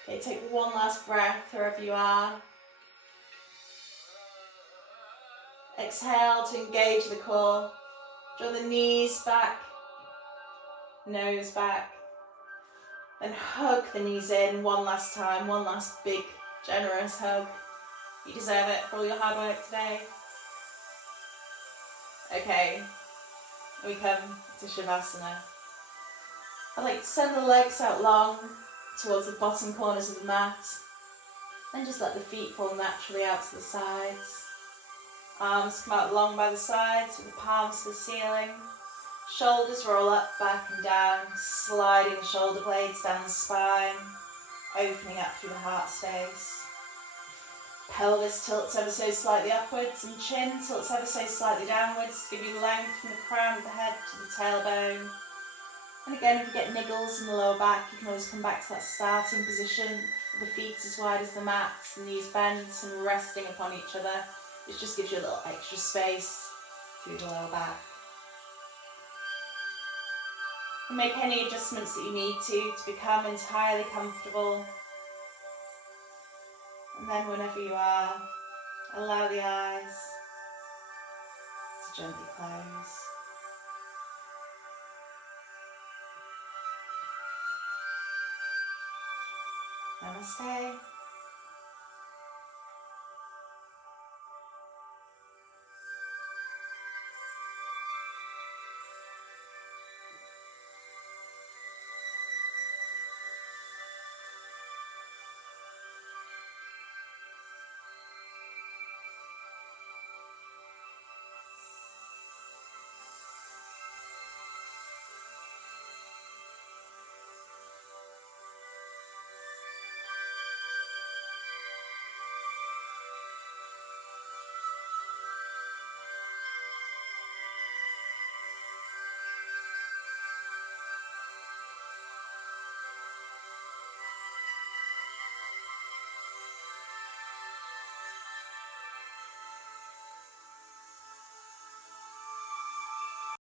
Okay, take one last breath wherever you are. Exhale to engage the core. Draw the knees back, nose back. Then hug the knees in one last time, one last big, generous hug. You deserve it for all your hard work today. Okay, we come to Shavasana. I'd like to send the legs out long towards the bottom corners of the mat. And just let the feet fall naturally out to the sides. Arms come out long by the sides with the palms to the ceiling. Shoulders roll up, back and down, sliding the shoulder blades down the spine, opening up through the heart space. Pelvis tilts ever so slightly upwards, and chin tilts ever so slightly downwards to give you length from the crown of the head to the tailbone. And again, if you get niggles in the lower back, you can always come back to that starting position, the feet as wide as the mat, the knees bent and resting upon each other. It just gives you a little extra space through the lower back. And make any adjustments that you need to become entirely comfortable. And then whenever you are, allow the eyes to gently close. Namaste.